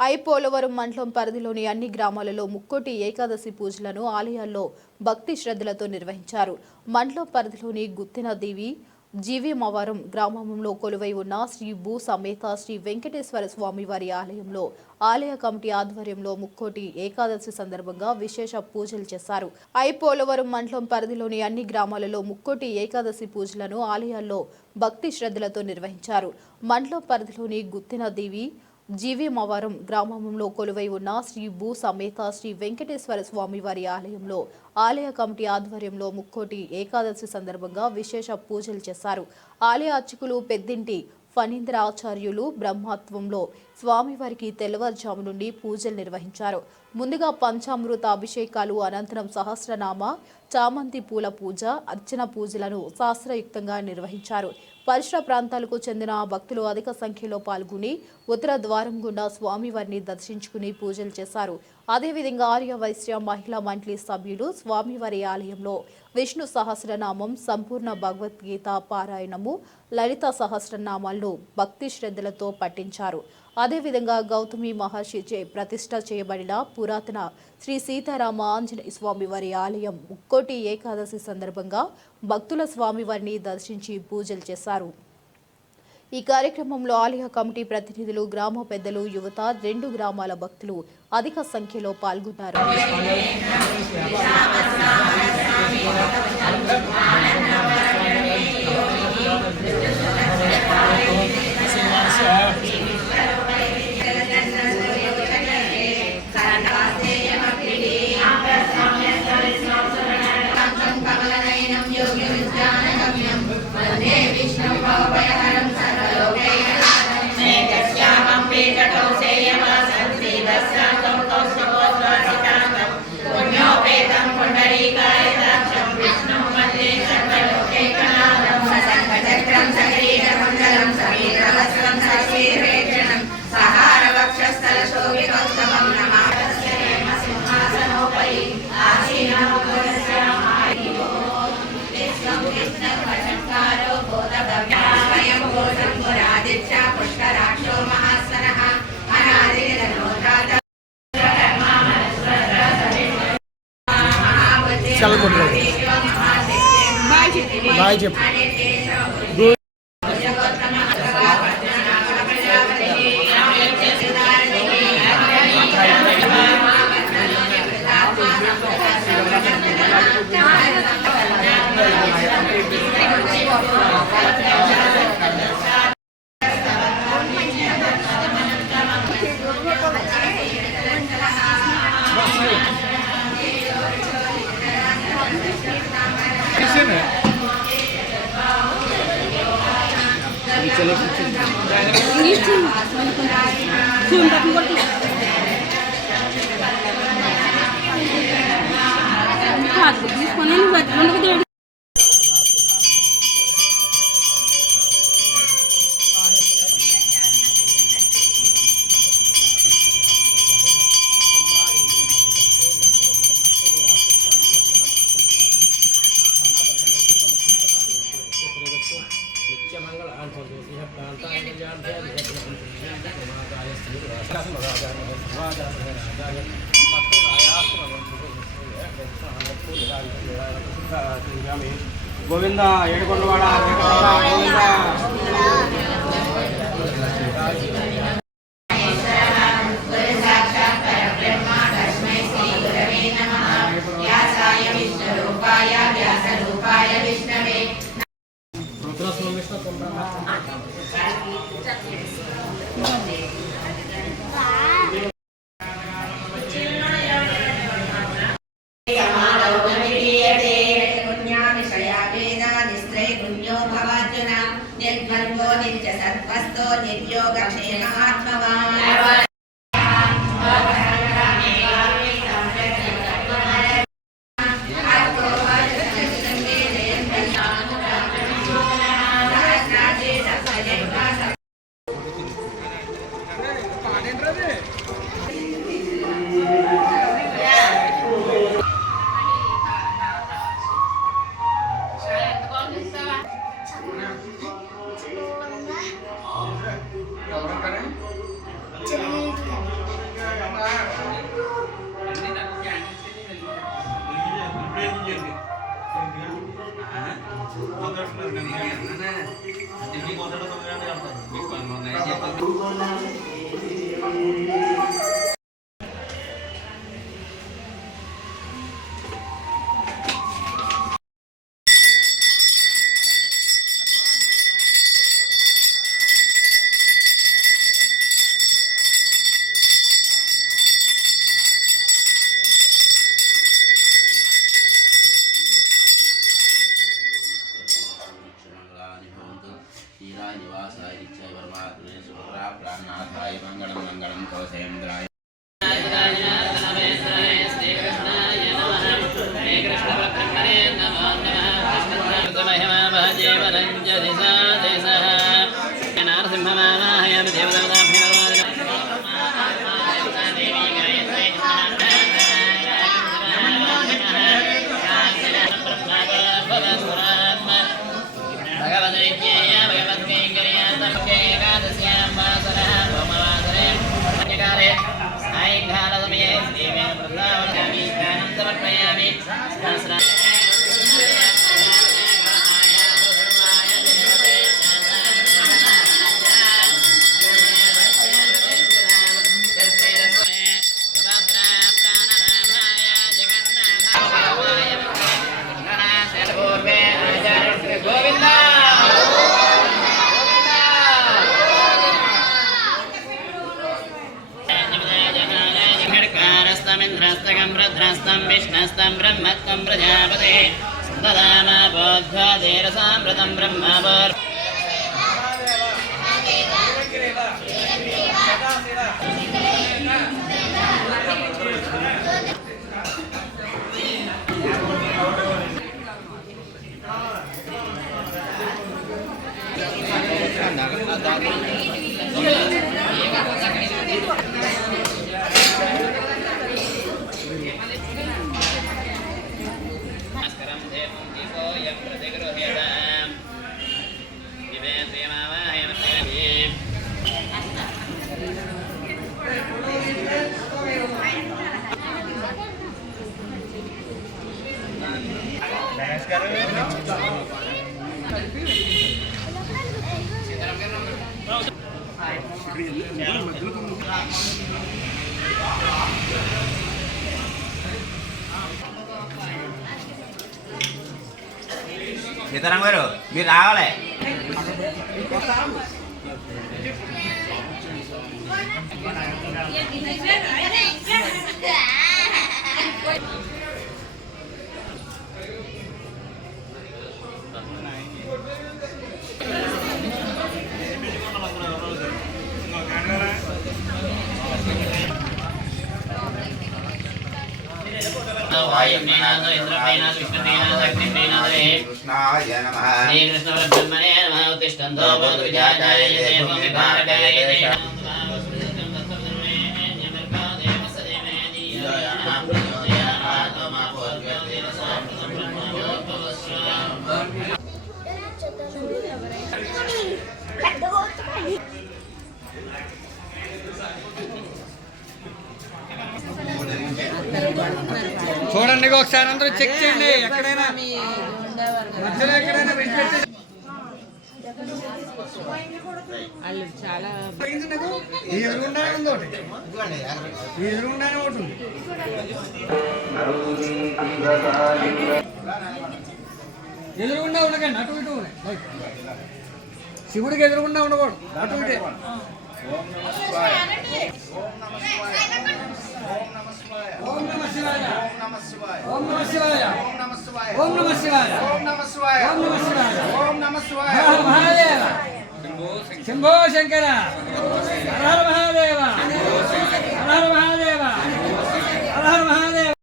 I Polavaram మండలం పరిధిలోని అన్ని గ్రామాలలో ముక్కోటి ఏకాదశి పూజలను ఆలయాల్లో భక్తి శ్రద్ధలతో నిర్వహించారు. మండలం పరిధిలోని గుత్తిన దేవి జీవీమవరం గ్రామంలో కొలువై ఉన్న శ్రీ భూ సమేత శ్రీ వెంకటేశ్వర స్వామి వారి ఆలయంలో ఆలయ కమిటీ ఆధ్వర్యంలో ముక్కోటి ఏకాదశి సందర్భంగా విశేష పూజలు చేశారు. ఐ పోలవరం మండలం పరిధిలోని అన్ని గ్రామాలలో ముక్కోటి ఏకాదశి పూజలను ఆలయాల్లో భక్తి శ్రద్ధలతో నిర్వహించారు. మండలం పరిధిలోని గుత్తిన దేవి జీవీమవరం గ్రామంలో కొలువై ఉన్న శ్రీ భూ సమేత శ్రీ వెంకటేశ్వర స్వామి వారి ఆలయంలో ఆలయ కమిటీ ఆధ్వర్యంలో ముక్కోటి ఏకాదశి సందర్భంగా విశేష పూజలు చేశారు. ఆలయ అర్చకులు పెద్దింటి ఫణీంద్ర ఆచార్యులు బ్రహ్మత్వంలో స్వామివారికి తెల్లవారుజాము నుండి పూజలు నిర్వహించారు. ముందుగా పంచామృత అభిషేకాలు అనంతరం సహస్రనామ చామంతి పూల పూజ అర్చన పూజలను శాస్త్రయుక్తంగా నిర్వహించారు. పరిసర ప్రాంతాలకు చెందిన భక్తులు అధిక సంఖ్యలో పాల్గొని ఉత్తర ద్వారం గుండా స్వామివారిని దర్శించుకుని పూజలు చేశారు. అదేవిధంగా ఆర్య వైశ్య మహిళా మండలి సభ్యులు స్వామివారి ఆలయంలో విష్ణు సహస్రనామం సంపూర్ణ భగవద్గీత పారాయణము లలిత సహస్రనామాలను భక్తి శ్రద్ధలతో పఠించారు. అదేవిధంగా గౌతమి మహర్షిచే ప్రతిష్ట చేయబడిన పురాతన శ్రీ సీతారామ ఆంజనేయ స్వామి వారి ఆలయం ముక్కోటి ఏకాదశి సందర్భంగా భక్తుల స్వామివారిని దర్శించి పూజలు చేశారు. ఈ కార్యక్రమంలో ఆలయ కమిటీ ప్రతినిధులు గ్రామ పెద్దలు యువత రెండు గ్రామాల భక్తులు అధిక సంఖ్యలో పాల్గొన్నారు. గోవింద ఏడుకొండవాడ గోవింద. কথাটা তোমার నివాసాయ నిత్యాయ పరమాత్మనే సుభద్రా ప్రాణనాథాయ మంగళం మంగళం కవసేంద్రాయ సహస్ర ध्रुवम् रुद्रस्तम् विष्णस्तम् ब्रह्मत्वम् प्रजापते ददामबोध्वादेरसामृतम् ब्रह्मवर् సీతారాం గారు మీరు రావాలి. వాయుం ప్రీణాదో ఇంద్రం ప్రీణాదో విష్ణు ప్రీణాదో అగ్ని ప్రీణాదో కృష్ణాయ నమ శ్రీకృష్ణ బ్రహ్మణే నమః. ఉత్తిష్టంతో భవతు విజాతాయ దేవం విభారకాయ దేవం చూడండి ఒకసారి అందరూ చెక్ చేయండి. ఎక్కడైనా మధ్యలో ఎక్కడైనా వాళ్ళు చాలా ఎదురుగుండా ఉండకండి అటు ఇటు. శివుడికి ఎదురుగుండా ఉండకూడదు. అటు ఇటే ఓం నమ శివాయ ఓం నమ శివాయ. ఓం నమ శివాయ. ఓం నమ శివాయ. ఓం నమ శివాయ. హర హర మహాదేవ. శంభో శంకర. హర హర మహాదేవ.